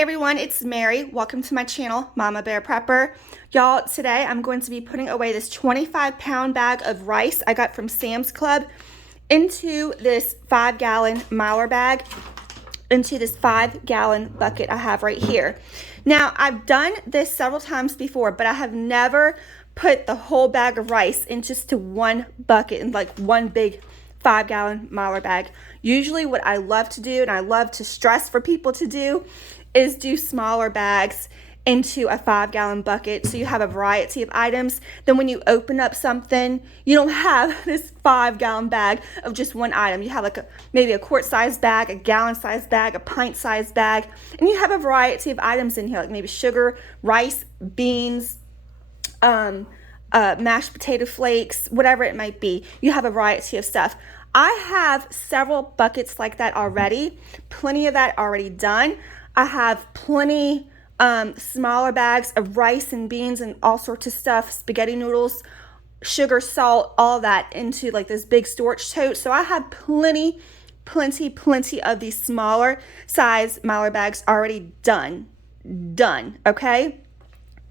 Hey everyone, it's Mary. Welcome to my channel, Mama Bear Prepper. Y'all, today I'm going to be putting away this 25-pound bag of rice I got from Sam's Club into this 5-gallon Mylar bag, into this 5-gallon bucket I have right here. Now, I've done this several times before, but I have never put the whole bag of rice in just one bucket in like one big 5-gallon Mylar bag. Usually what I love to do, and I love to stress for people to do, is do smaller bags into a 5-gallon bucket so you have a variety of items. Then when you open up something, you don't have this 5-gallon bag of just one item. You have like maybe a quart-sized bag, a gallon-sized bag, a pint-sized bag, and you have a variety of items in here, like maybe sugar, rice, beans, mashed potato flakes, whatever it might be. You have a variety of stuff. I have several buckets like that already, plenty of that already done. I have plenty smaller bags of rice and beans and all sorts of stuff, spaghetti noodles, sugar, salt, all that into like this big storage tote. So I have plenty of these smaller size Mylar bags already done, okay?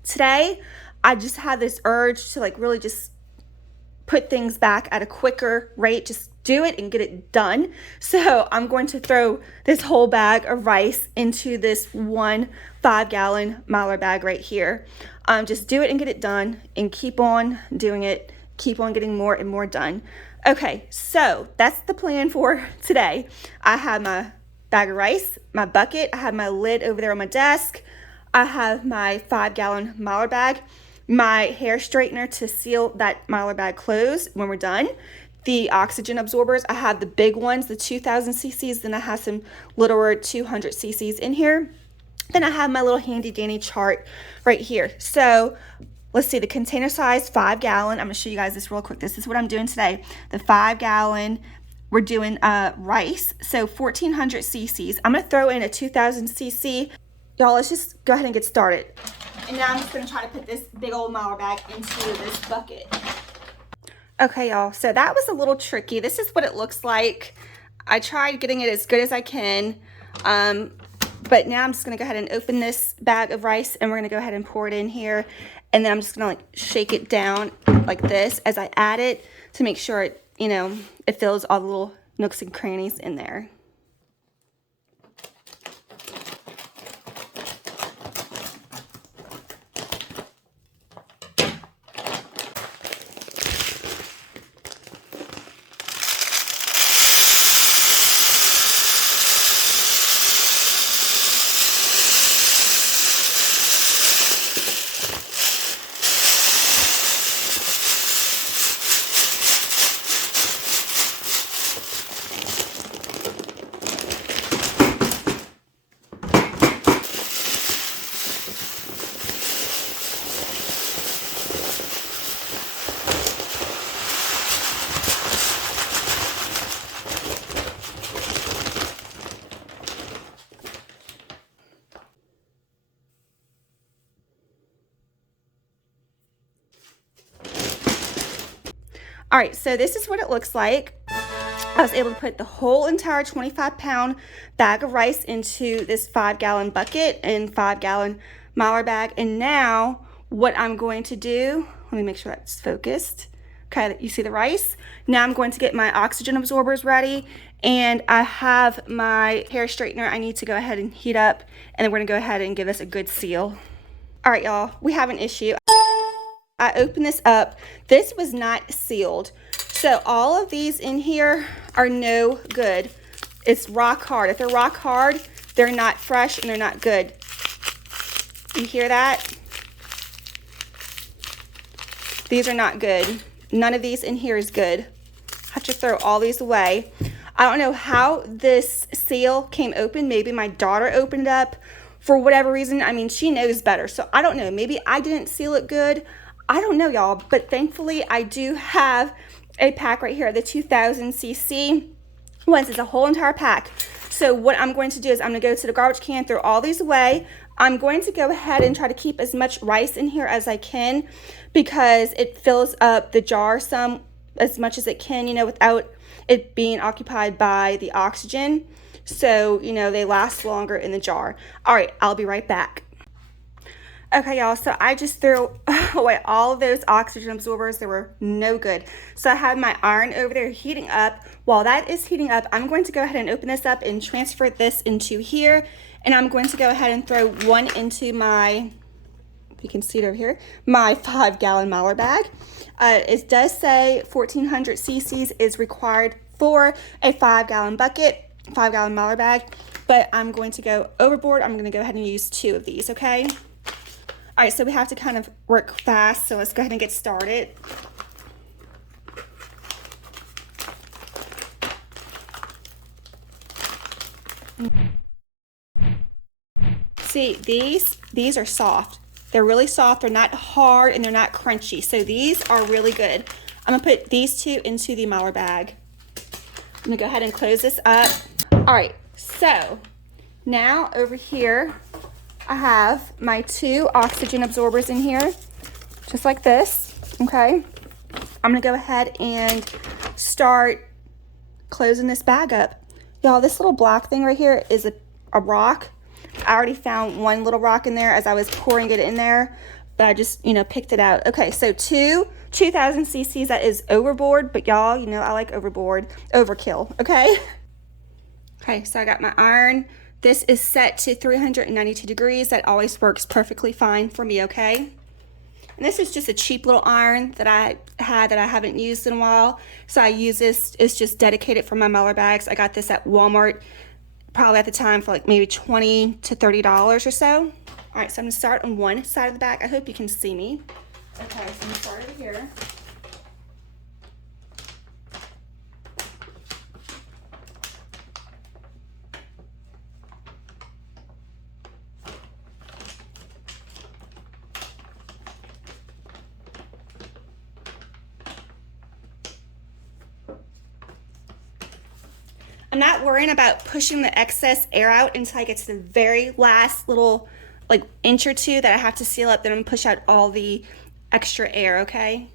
Today, I just had this urge to like really just put things back at a quicker rate, just do it and get it done. So I'm going to throw this whole bag of rice into this one 5-gallon Mylar bag right here. Just do it and get it done and keep on doing it, keep on getting more and more done. Okay, so that's the plan for today. I have my bag of rice, my bucket, I have my lid over there on my desk, I have my 5-gallon Mylar bag, my hair straightener to seal that Mylar bag closed when we're done, the oxygen absorbers. I have the big ones, the 2000 cc's, then I have some littler 200 cc's in here. Then I have my little handy dandy chart right here. So let's see, the container size 5-gallon. I'm gonna show you guys this real quick. This is what I'm doing today. The 5-gallon, we're doing rice, so 1400 cc's. I'm gonna throw in a 2000 cc. Y'all, let's just go ahead and get started. And now I'm just gonna try to put this big old Mylar bag into this bucket. Okay, y'all, so that was a little tricky. This is what it looks like. I tried getting it as good as I can, but now I'm just gonna go ahead and open this bag of rice and we're gonna go ahead and pour it in here. And then I'm just gonna like shake it down like this as I add it to make sure it, it fills all the little nooks and crannies in there. All right, so this is what it looks like. I was able to put the whole entire 25-pound bag of rice into this 5-gallon bucket and 5-gallon Mylar bag. And now what I'm going to do, let me make sure that's focused. Okay, you see the rice? Now I'm going to get my oxygen absorbers ready, and I have my hair straightener I need to go ahead and heat up, and then we're gonna go ahead and give this a good seal. All right, y'all, we have an issue. I opened this up. This was not sealed. So all of these in here are no good. It's rock hard. If they're rock hard, they're not fresh and they're not good. You hear that? These are not good. None of these in here is good. I have to throw all these away. I don't know how this seal came open. Maybe my daughter opened it up for whatever reason. I mean, she knows better. So I don't know. Maybe I didn't seal it good. I don't know, y'all, but thankfully I do have a pack right here, the 2000 cc ones. It's a whole entire pack. So what I'm going to do is I'm gonna go to the garbage can, throw all these away. I'm going to go ahead and try to keep as much rice in here as I can because it fills up the jar as much as it can, without it being occupied by the oxygen. so, you know, they last longer in the jar. All right, I'll be right back. Okay, y'all, so I just threw away all of those oxygen absorbers. They were no good. So I have my iron over there heating up. While that is heating up, I'm going to go ahead and open this up and transfer this into here. And I'm going to go ahead and throw one into my, if you can see it over here, my 5-gallon Mylar bag. It does say 1400 cc's is required for a 5-gallon bucket, 5-gallon Mylar bag, but I'm going to go overboard. I'm going to go ahead and use 2 of these, okay? All right, so we have to kind of work fast, so let's go ahead and get started. See, these are soft. They're really soft. They're not hard and they're not crunchy. So these are really good. I'm gonna put these 2 into the Mylar bag. I'm gonna go ahead and close this up. All right, so now over here, I have my 2 oxygen absorbers in here, just like this, okay? I'm gonna go ahead and start closing this bag up. Y'all, this little black thing right here is a rock. I already found one little rock in there as I was pouring it in there, but I just, you know, picked it out. Okay, so 2,000 cc's, that is overboard, but y'all, you know, I like overkill, okay? Okay, so I got my iron. This is set to 392 degrees. That always works perfectly fine for me, okay? And this is just a cheap little iron that I had that I haven't used in a while. So I use this, it's just dedicated for my Mylar bags. I got this at Walmart, probably at the time for like maybe $20 to $30 or so. All right, so I'm gonna start on one side of the bag. I hope you can see me. Okay, so I'm gonna start over here. I'm not worrying about pushing the excess air out until I get to the very last little like inch or 2 that I have to seal up. Then I'm gonna push out all the extra air, okay?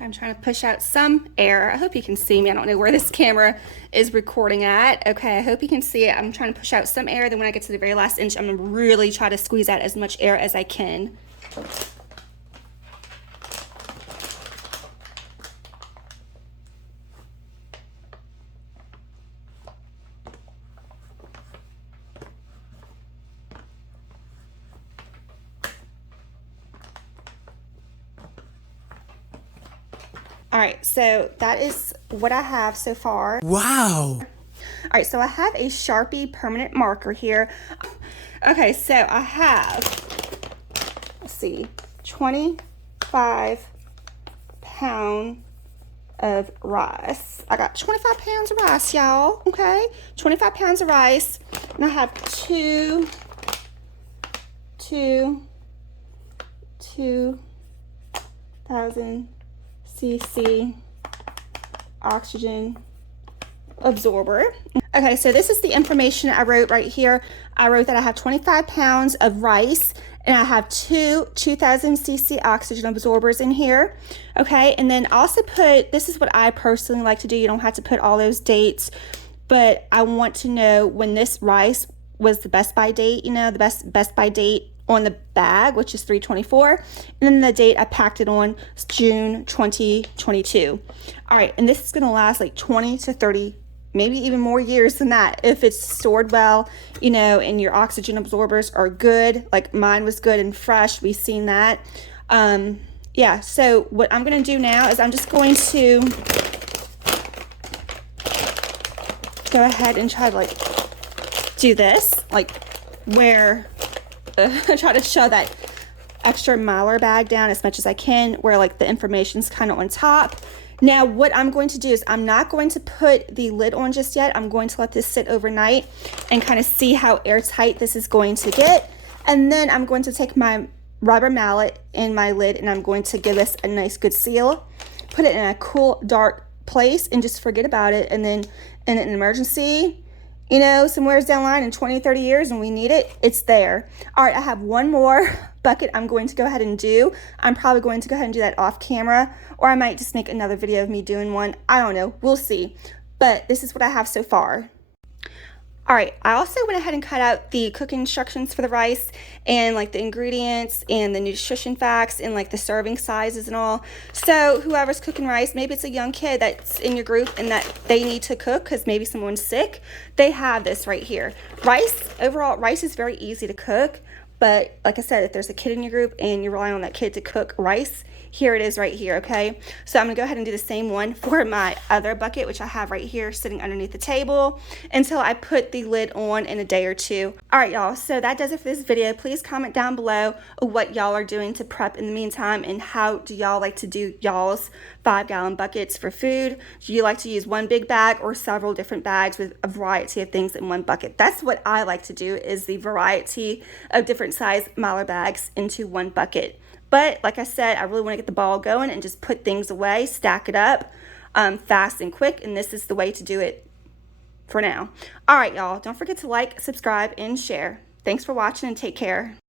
I'm trying to push out some air. I hope you can see me. I don't know where this camera is recording at. Okay, I hope you can see it. I'm trying to push out some air. Then when I get to the very last inch, I'm gonna really try to squeeze out as much air as I can. All right, so that is what I have so far. Wow. All right, so I have a Sharpie permanent marker here. Okay, so I have, let's see, 25 pounds of rice. I got 25 pounds of rice, y'all, okay? 25 pounds of rice, and I have 2,000 cc oxygen absorber. Okay, so this is the information I wrote right here. I wrote that I have 25 pounds of rice and I have 2,000 cc oxygen absorbers in here. Okay, and then also put, this is what I personally like to do. You don't have to put all those dates, but I want to know when this rice was the best by date, you know, the best by date on the bag, which is 3/24, and then the date I packed it on is June 2022. All right, and this is gonna last like 20 to 30 maybe even more years than that if it's stored well, you know, and your oxygen absorbers are good. Like mine was good and fresh. We've seen that. Yeah, so what I'm going to do now is I'm just going to go ahead and try to like do this, like where try to show that extra Mylar bag down as much as I can, where like the information's kind of on top. Now what I'm going to do is I'm not going to put the lid on just yet. I'm going to let this sit overnight and kind of see how airtight this is going to get. And then I'm going to take my rubber mallet in my lid and I'm going to give this a nice good seal, put it in a cool dark place and just forget about it. And then in an emergency, you know, somewhere's down the line in 20, 30 years and we need it, it's there. All right, I have one more bucket I'm going to go ahead and do. I'm probably going to go ahead and do that off camera, or I might just make another video of me doing one. I don't know, we'll see. But this is what I have so far. All right, I also went ahead and cut out the cooking instructions for the rice and like the ingredients and the nutrition facts and like the serving sizes and all. So whoever's cooking rice, maybe it's a young kid that's in your group and that they need to cook because maybe someone's sick, they have this right here. Overall, rice is very easy to cook. But like I said, if there's a kid in your group and you're relying on that kid to cook rice, here it is right here, okay? So I'm gonna go ahead and do the same one for my other bucket, which I have right here sitting underneath the table until I put the lid on in a day or two. All right, y'all, so that does it for this video. Please comment down below what y'all are doing to prep in the meantime and how do y'all like to do y'all's 5-gallon buckets for food. Do you like to use one big bag or several different bags with a variety of things in one bucket? That's what I like to do, is the variety of different size Mylar bags into one bucket. But like I said, I really want to get the ball going and just put things away, stack it up fast and quick, and this is the way to do it for now. All right, y'all, don't forget to like, subscribe, and share. Thanks for watching and take care.